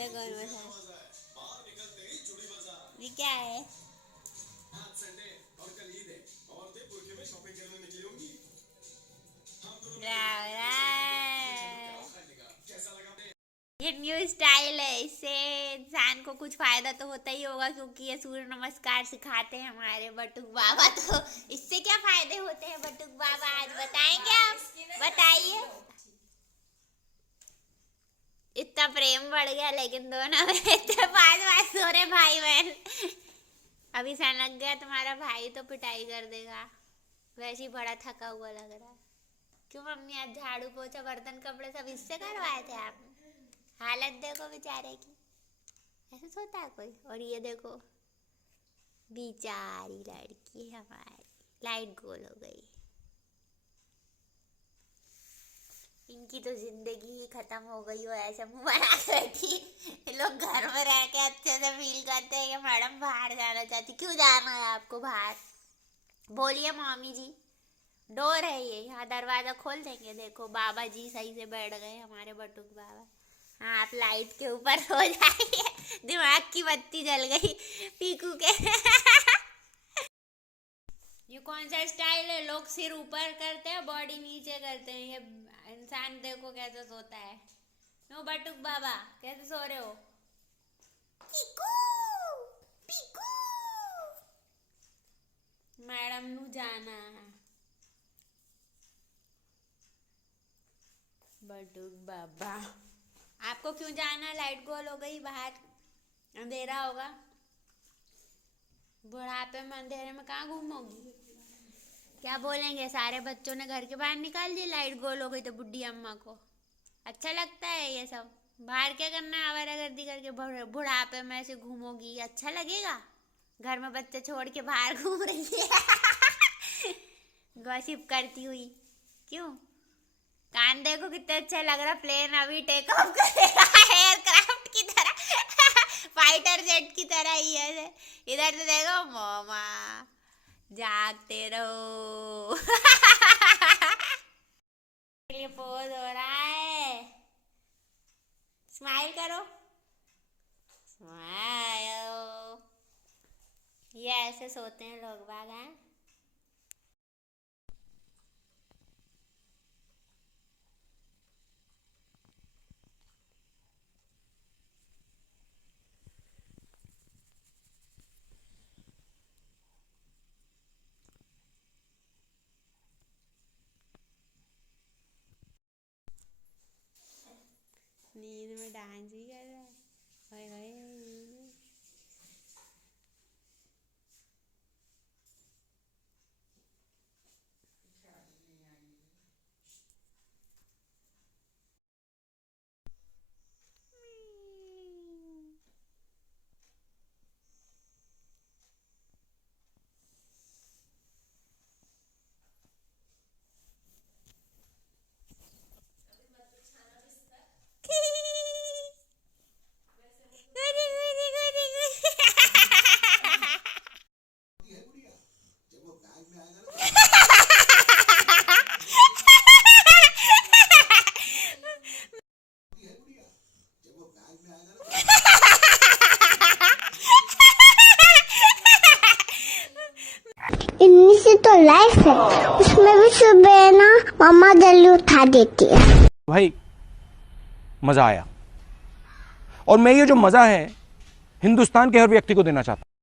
ऐसे कौन बता? ये क्या है? ये न्यू स्टाइल है, इससे इंसान को कुछ फायदा तो होता ही होगा, क्योंकि ये सूर्य नमस्कार सिखाते हैं हमारे बटुक बाबा। तो इससे क्या फायदे होते हैं बटुक बाबा, आज बताएंगे आप? बताइए। इतना प्रेम बढ़ गया लेकिन दोनों में इतने पास हो रहे भाई बहन। अभी सनक गया तुम्हारा भाई तो पिटाई कर देगा, वैसे ही बड़ा थका हुआ लग रहा है। क्यों मम्मी, आज झाड़ू पोछा बर्तन कपड़े सब इससे करवाए थे आप? हालत देखो बेचारे की, ऐसे सोता है कोई? और ये देखो बेचारी लड़की हमारी, लाइट गोल हो गई। इनकी तो जिंदगी ही खत्म हो गई हो, ऐसे मुंह बना बैठी। लोग घर में रह के अच्छे से फील करते हैं कि मैडम बाहर जाना चाहती। क्यों जाना है आपको बाहर? बोलिए मम्मी जी। डोर है ये, यहाँ दरवाजा खोल देंगे। देखो बाबा जी सही से बैठ गए हमारे बटुक बाबा। हाँ, आप लाइट के ऊपर हो जाइए। दिमाग की बत्ती जल गई पीकू के। ये कौन सा स्टाइल है? लोग सिर ऊपर करते हैं, बॉडी नीचे करते हैं। ये इंसान देखो कैसे सोता है। नो बटुक बाबा, कैसे सो रहे हो? पीकू पीकू। मैडम नू जाना है। बटुक बाबा, आपको क्यों जाना? लाइट गोल हो गई, बाहर अंधेरा होगा। बुढ़ापे में अंधेरे में कहाँ घूमोगी? क्या बोलेंगे? सारे बच्चों ने घर के बाहर निकाल दिया, लाइट गोल हो गई तो बुढ़ी अम्मा को अच्छा लगता है ये सब? बाहर क्या करना, आवारागर्दी करके बुढ़ापे में ऐसे घूमोगी? अच्छा लगेगा? घर में बच्चे छोड़ के बाहर घूम रही है गॉसिप करती हुई। क्यों? कान देखो कितना अच्छा लग रहा, प्लेन अभी टेक ऑफ करेगा एयरक्राफ्ट की तरह, फाइटर जेट की तरह ही है। इधर से देखो मामा, जागते रहो। ये पोज हो रहा है, स्माइल करो, स्माइल। ये ऐसे सोते हैं लोग बाग हैं। नींद में डांस ही कर रहा है। हाय हाय। इनमें से तो लाइफ है, उसमें भी सुबह ना मम्मा जल्दी उठा देती है। भाई मजा आया, और मैं ये जो मजा है हिंदुस्तान के हर व्यक्ति को देना चाहता हूँ।